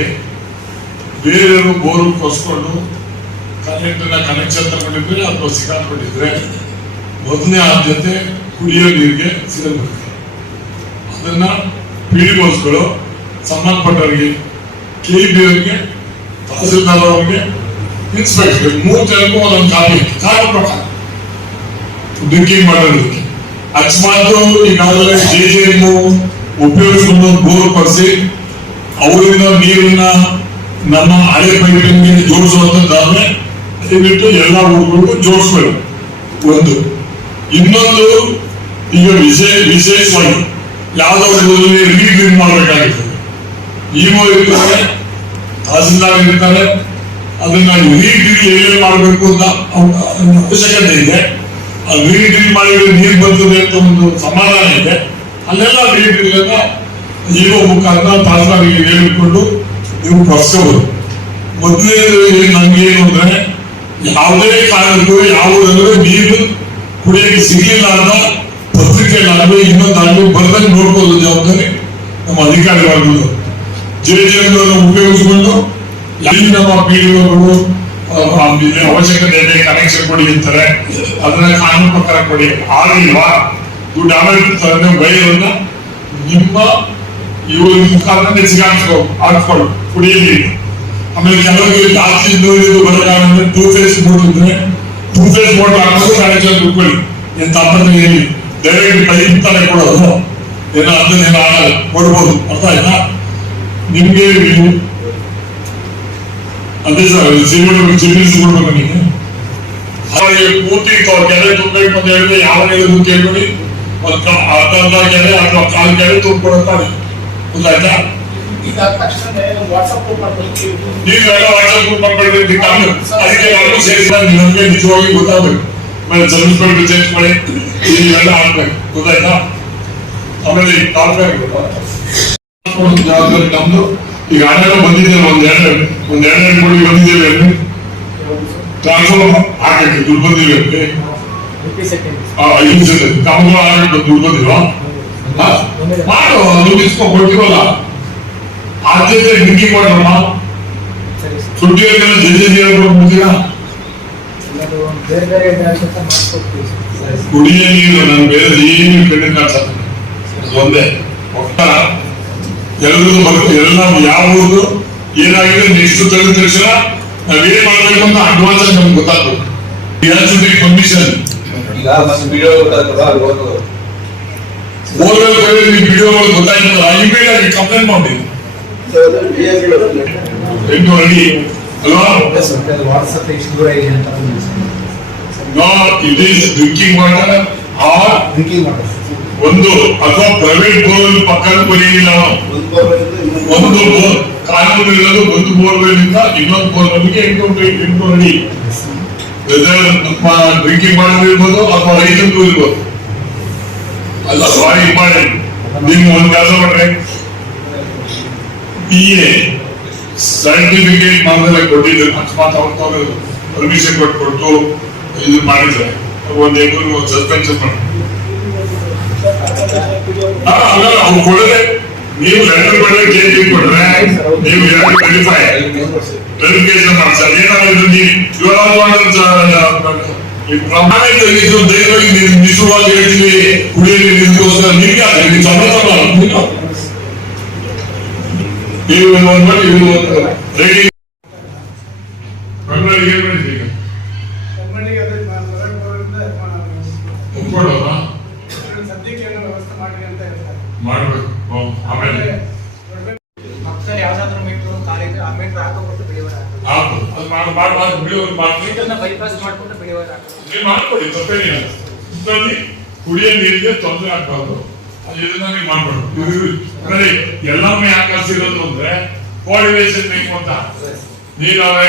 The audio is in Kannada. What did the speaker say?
ಮಾಡಿ ಬೇರೆಯವರು ಬೋರು ಕೊಸ್ಕೊಂಡು ಕನೆಕ್ಟರ್ನ ಕನೆಕ್ಷನ್ ತಗೊಂಡಿದ್ರೆ ಅಥವಾ ಸಿಕ್ಕಾಕೊಂಡಿದ್ರೆ ಮೊದಲನೇ ಆದ್ಯತೆ ಕುಡಿಯೋ ನೀರಿಗೆ ಸಿಗಬೇಕು ಅದನ್ನ ಪಿಡಿಗೋಸ್ಗಳು ಸಂಬಂಧಪಟ್ಟವರಿಗೆ ಕೆ ಬಿ ಅವರಿಗೆ ತಹಸೀಲ್ದಾರ್ ಅವರಿಗೆ ಇನ್ಸ್ಪೆಕ್ಟರ್ ಮೂರು ಜನಕ್ಕೂ ಒಂದೊಂದು ಕಾಪಿ ಕಾಲ ಪ್ರಕಾರ ಡ್ರಿಂಕಿಂಗ್ ಮಾಡೋದಕ್ಕೆ. ಅಕಸ್ಮಾತ್ ಈಗಾಗಲೇ ಜೆ ಜೆ ಉಪಯೋಗಿಸಿಕೊಂಡು ಬೋರ್ ಕೊಡಿಸಿ ಅವರಿಂದ ನೀರನ್ನ ನಮ್ಮ ಹಳೆ ಪೈಪಿನ ಜೋಡಿಸುವಂತದ್ದಾದ್ರೆ ದಯವಿಟ್ಟು ಎಲ್ಲ ಊರುಗಳಿಗೂ ಜೋಡಿಸ್ಬೇಕು. ಒಂದು. ಇನ್ನೊಂದು, ಈಗ ವಿಶೇಷ ವಿಶೇಷವಾಗಿ ಯಾವ್ದಾದ್ರು ಊರಲ್ಲಿ ರೀಡ್ರಿಂಗ್ ಮಾಡಬೇಕಾಗಿತ್ತು. ಇಒ ಇರ್ತಾರೆ, ತಹಸೀಲ್ದಾರ್ ಇರ್ತಾರೆ, ಅದನ್ನ ರೀಡ್ರಿಂಗ್ ಎಲ್ಲೇ ಮಾಡಬೇಕು ಅಂತ ಅವ- ಅವಶ್ಯಕತೆ ಇದೆ. ಆ ರೀಡ್ರಿಂಗ್ ಮಾಡಿದ್ರೆ ನೀರು ಬರ್ತದೆ ಅಂತ ಒಂದು ಸಮಾಧಾನ ಇದೆ. ಅಲ್ಲೆಲ್ಲ ರೀಡ್ರಿಂಗ್ ಅನ್ನ ಇಒ ಮುಖಾಂತರ ತಹಸೀಲ್ದಾರಿಗೆ ಹೇಳಿಕೊಂಡು ನೀವು ಕಳಿಸಬಹುದು ಮೊದಲನೇದು ನಮ್ಗೆ ಏನು ಅಂದ್ರೆ, ಯಾವುದೇ ಕಾರಣಕ್ಕೂ ಯಾವುದಂದ್ರೆ ನೀರು ಕುಡಿಯಕ್ಕೆ ಸಿಗಲಿಲ್ಲ ಅಂತ ಪತ್ರಿಕೆಗಳಾಗಲಿ ಇನ್ನೊಂದಾಗಲಿ ಬರ್ದಂಗೆ ನೋಡ್ಕೊಳ್ಳೋ ಜವಾಬ್ದಾರಿ ನಮ್ಮ ಅಧಿಕಾರಿಗಳು ಜೆ ಉಪಯೋಗಿಸಿಕೊಂಡು ಎಲ್ಲಿ ನಮ್ಮ ಪಿಡಿಒಗಳು ಅವಶ್ಯಕತೆ ಇದೆ ಕನೆಕ್ಷನ್ ಕೊಡಿ ಅಂತಾರೆ. ಅದನ್ನ ಕಾನೂನು ಪ್ರಕಾರ ಕೊಡಿ. ಆಗಿಲ್ವಾ ದುಡ್ಡು ಆಮೇಲೆ ವೈರನ್ನ ನಿಮ್ಮ ಇವರು ಮುಖಾಂತರ ಸಿಗಾಕ್ಸ್ಕೊ ಕುಡಿಯಲಿ ಆಮೇಲೆ ಕೆಲವರಿಗೆ ಬರೋದಾಗಂದ್ರೆ two face two face board ಹಾಕೋದು ಕಾರ್ಯಕ್ರಮ ದುಡ್ಕೊಳ್ಳಿ. ಎಂತ ತಪ್ಪನ್ನು ಹೇಳಿ. ಡೈರೆಕ್ಟ್ ಪೈಪ್ ಕೊಡೋದು. ಏನೋ ಅದನ್ನ ಏನೋ ಆಗಲ್ಲ. ಕೊಡ್ಬೋದು. ಅರ್ಥ ಆಯ್ತಾ? ನಿಮ್ಗೆ ಅದೇ ಸರ್ ಸಿಮೆಂಟ್ ಚಿಲ್ಡ್ರನ್ಸ್ ಕೊಡ್ಬೇಕು ನೀವು ಪೂರ್ತಿ ಕೆರೆ ತುಂಬಬೇಕು ಅಂತ ಹೇಳಿದ್ರೆ ಯಾವ ನೀರು ಕೇಳ್ಬಿಡಿ. ಒಂದು ಅರ್ಧ ಕೆರೆ ಅಥವಾ ಕಾಲು ಕೆರೆ ಗೊತ್ತಾಯ್ತಾ ಈಗ ತಕ್ಷಣ ವಾಟ್ಸಪ್ ಮಾಡ್ಕೊಳ್ತೀವಿ ನೀವೆಲ್ಲ ವಾಟ್ಸಪ್ ಗ್ರೂಪ್ ಮಾಡ್ಕೊಳ್ಬೇಕು ಅದಕ್ಕೆ ಎಲ್ಲರೂ ಸೇರಿಸಿದಾಗ ನಿಮಗೆ ನಿಜವಾಗಿ ಗೊತ್ತಾಗಬೇಕು ಆಮೇಲೆ ಜನ್ಸ್ಬೇಕು ಚೇಂಜ್ ಮಾಡಿ ನೀವೆಲ್ಲ ಆಗ್ಬೇಕು ಗೊತ್ತಾಯ್ತಾ ಆಮೇಲೆ ಈ ಕಾಲ್ಬೇಕು ಜವಾಬ್ದಾರಿ ನಮ್ದು ಈಗ ಹಣೆಲ್ಲ ಬಂದಿದ್ದೇವೆ ಒಂದ್ ಎರಡು ಒಂದ್ ಎರಡು ಕೋಟಿ ಬಂದಿದ್ದೇವೆ ಟ್ರಾನ್ಸ್ಫರ್ ಹಾಕಕ್ಕೆ ದುಡ್ಡು ಬಂದಿವೆ ಆ, ಐದು ಜನ ತಮಗೂ ಆಗಬೇಕು ದುಡ್ಡು ಬಂದಿಲ್ವಾ ಹಾ? ಮಾಡು ದುಡ್ಡು ಇಸ್ಕೊಂಡು ಕೊಡ್ತೀವಲ್ಲ ಆದ್ಯತೆ ಹಿಂಗಿ ವಾಟರ್ ಸುದ್ದಿಯಲ್ಲೆಲ್ಲ ಜಲ್ದಿ ಮಾಡ್ಕೊಡ್ತೀವಿ. ಕುಡಿಯ ನೀರು ನನ್ ಬೇರೆ ಏನು ಕಣ್ಣು ಕಾಣಿಸಲ್ಲ. ಒಂದೇ. ಒಟ್ಟ ಎಲ್ಲರೂ ಬರುತ್ತೆ. ಎಲ್ಲ ಯಾವ ಊರ್ದು ಏನಾಗಿದೆ ನೆಕ್ಸ್ಟ್ ತೆಗೆದ ತಕ್ಷಣ ನಾವೇನ್ ಮಾಡ್ಬೇಕು ಅಂತ ಅಡ್ವಾನ್ಸ್ ನಮ್ಗೆ ಗೊತ್ತಾಗ್ಬೇಕು. ಪರ್ಮಿಷನ್ ಬೋರ್ವೆಲ್ ಕಡೆ ನೀವು ವಿಡಿಯೋಗಳು ಗೊತ್ತಾಯ್ತಲ್ಲ ಇಮಿಡಿಯೇಟ್ ಆಗಿ ಕಂಪ್ಲೇಂಟ್ ಮಾಡಿ ಎಂಟು ಅಡಿ ಅಲ್ವಾ ವಾಟ್ಸಪ್ ಎಷ್ಟು ಇದೆ ಅಂತ no it is drinking water or drinking water ಒಂದು ಅಥವಾ ಪ್ರೈವೇಟ್ ಬೋರ್ವೆಲ್ ಪಕ್ಕದ ಬರೆಯಿಲ್ಲ ಒಂದು ಬೋರ್ ಕಾನೂನು ಇರೋದು ಒಂದು ಬೋರ್ವೆಲ್ ಇಂದ ಇನ್ನೊಂದು ಬೋರ್ವೆಲ್ಗೆ ಎಂಟು ಎಂಟು ಅಡಿ ಡ್ರಿಂಕಿಂಗ್ ಮಾಡೋದು ಇರ್ಬೋದು ಅಥವಾ ರೈತರಿಗೂ ಇರ್ಬೋದು. ಅಲ್ಲ ಭಾರಿ ಇಂಪಾರ್ಟೆಂಟ್ ನೀವು ಒಂದು ಕೆಲಸ ಮಾಡ್ರೆ ಪಿ ಎ ಸರ್ಟಿಫಿಕೇಟ್ ಮಾಡಿದ್ರೆ ಕೊಟ್ಟಿದ್ರು ಅಕಸ್ಮಾತ್ ಅವ್ರು ಪರ್ಮಿಷನ್ ಕೊಟ್ಟು ಕೊಟ್ಟು ಇದು ಮಾಡಿದ್ರೆ ಒಂದು ಎಕರೆ ಒಂದು ಸಸ್ಪೆನ್ಷನ್ ಮಾಡಿ ಹಾ, ಹಂಗಲ್ಲ ಅವ್ರು ಕೊಡದೆ ನೀವು ಲೆಟರ್ ಕೊಟ್ಟರೆ ಚೇಂಜ್ ಕೊಟ್ರೆ ನೀವು ಎರಡು ವೆರಿಫೈ ವೆರಿಫಿಕೇಶನ್ ಮಾಡ್ತಾರೆ ಏನಾದ್ರು ನೀವು ಇವಾಗ ಪ್ರಮಾಣ ಇದು ದಯವಾಗಿ ನಿಜವಾಗಿ ಹೇಳ್ತೀವಿ ಕುಡಿಯ ನೀರಿಗೋಸ್ಕರ ನಿಮ್ಗೆ ನೀವು ತಗೊಳ್ಳಲ್ಲ, ನೀವು. ಒಂದು ಮಾಡಿ ಇದು ರೆಡಿ ಬೆಂಗಳೂರಿಗೆ ಏನ್ ಮಾಡಿದ್ರಿ ಈಗ ಒಪ್ಕೊಳ್ಳೋದಾ ಸದ್ಯಕ್ಕೆ ವ್ಯವಸ್ಥೆ ಮಾಡಿ ಅಂತ ಹೇಳ್ತಾರೆ ಮಾಡ್ಬೇಕು ಹ್ಮ್. ಆಮೇಲೆ ಮಕ್ಕಳು ಯಾವ್ದಾದ್ರು ಮೀಟ್ರು ಖಾಲಿ ಇದ್ರೆ ಆ ಮೀಟ್ರ್ ಹಾಕೋಬಿಟ್ಟು ಬೆಳೆಯೋರು ಆಯ್ತು ಅದು ಮಾಡಿ ಮಾಡಿ ಮಾಡಿ ಬಿಡಿ ಮಾಡ್ತೀನಿ ಇದನ್ನ ಬೈಪಾಸ್ ಮಾಡ್ಕೊಂಡು ಬೆಳೆಯೋರು ನೀವು ಮಾಡ್ಕೊಳ್ಳಿ ತಪ್ಪೇನಿಲ್ಲ ಇದ್ರಲ್ಲಿ ಕುಡಿಯೋ ನೀರಿಗೆ ತೊಂದರೆ ಆಗ್ಬಾರ್ದು. ಇದನ್ನ ನೀವು ಮಾಡ್ಬಾರ್ದು ಯಾಕೆ ಅಂದ್ರೆ ಕೋಆರ್ಡಿನೇಷನ್ ಬೇಕು ಅಂತ. ನೀರಾವರಿ